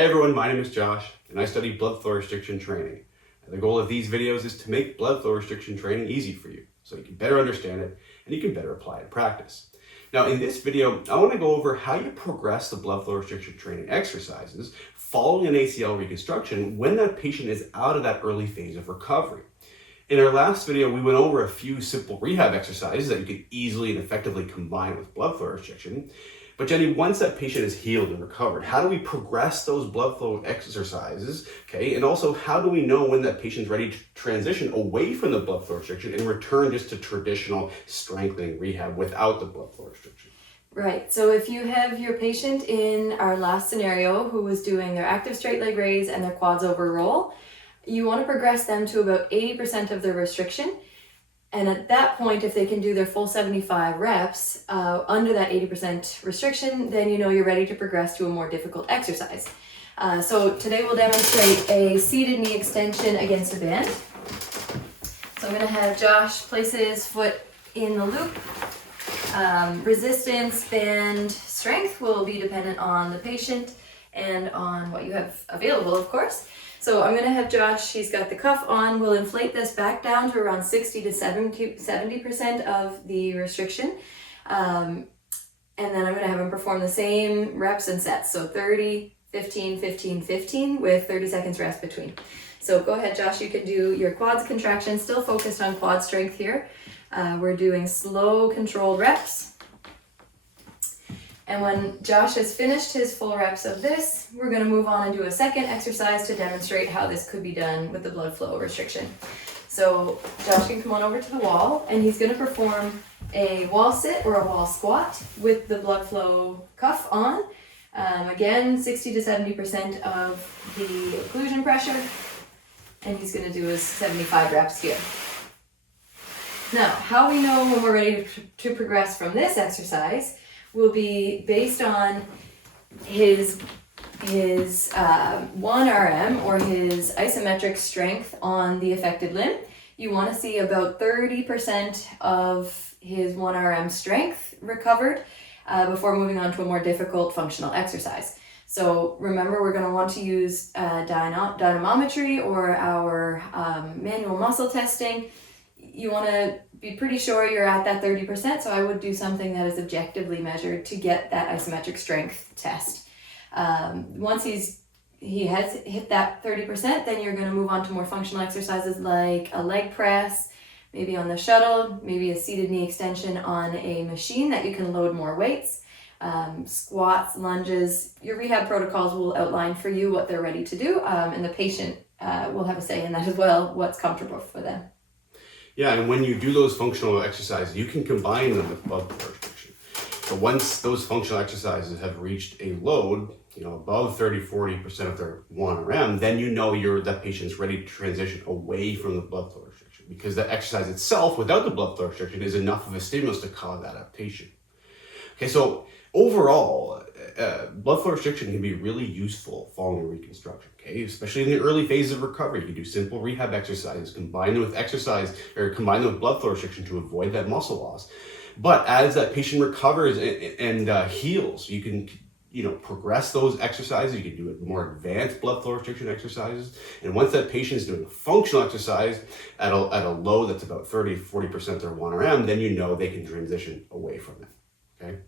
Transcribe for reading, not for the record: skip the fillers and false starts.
Hey everyone, my name is Josh, and I study blood flow restriction training. And the goal of these videos is to make blood flow restriction training easy for you, so you can better understand it and you can better apply it in practice. Now in this video, I want to go over how you progress the blood flow restriction training exercises following an ACL reconstruction when that patient is out of that early phase of recovery. In our last video, we went over a few simple rehab exercises that you can easily and effectively combine with blood flow restriction. But Jenny, once that patient is healed and recovered, how do we progress those blood flow exercises? Okay, and also how do we know when that patient's ready to transition away from the blood flow restriction and return just to traditional strengthening rehab without the blood flow restriction? Right, so if you have your patient in our last scenario who was doing their active straight leg raise and their quads over roll, you want to progress them to about 80% of their restriction. And at that point, if they can do their full 75 reps under that 80% restriction, then you know you're ready to progress to a more difficult exercise. So today we'll demonstrate a seated knee extension against a band. So I'm going to have Josh place his foot in the loop. Resistance, band, strength will be dependent on the patient and on what you have available, of course. So I'm going to have Josh, he's got the cuff on, we'll inflate this back down to around 60 to 70% of the restriction. And then I'm going to have him perform the same reps and sets. So 30, 15, 15, 15 with 30 seconds rest between. So go ahead, Josh, you can do your quads contraction, still focused on quad strength here. We're doing slow controlled reps. And when Josh has finished his full reps of this, we're going to move on and do a second exercise to demonstrate how this could be done with the blood flow restriction. So Josh can come on over to the wall and he's going to perform a wall sit or a wall squat with the blood flow cuff on. Again, 60 to 70% of the occlusion pressure. And he's going to do his 75 reps here. Now, how we know when we're ready to progress from this exercise will be based on his 1RM or his isometric strength on the affected limb. You want to see about 30% of his 1RM strength recovered before moving on to a more difficult functional exercise. So remember, we're going to want to use dynamometry or our manual muscle testing. You want to be pretty sure you're at that 30%, so I would do something that is objectively measured to get that isometric strength test. Once he has hit that 30%, then you're going to move on to more functional exercises like a leg press, maybe on the shuttle, maybe a seated knee extension on a machine that you can load more weights, squats, lunges. Your rehab protocols will outline for you what they're ready to do, and the patient will have a say in that as well, what's comfortable for them. Yeah, and when you do those functional exercises, you can combine them with blood flow restriction. So once those functional exercises have reached a load, above 30-40% of their 1RM, then you know that patient's ready to transition away from the blood flow restriction, because the exercise itself without the blood flow restriction is enough of a stimulus to cause adaptation. Okay, so overall, blood flow restriction can be really useful following reconstruction, okay? Especially in the early phases of recovery. You can do simple rehab exercises, combine them with blood flow restriction to avoid that muscle loss. But as that patient recovers and heals, you can progress those exercises. You can do more advanced blood flow restriction exercises. And once that patient is doing a functional exercise at a load that's about 30-40% of their 1RM, then you know they can transition away from it, okay?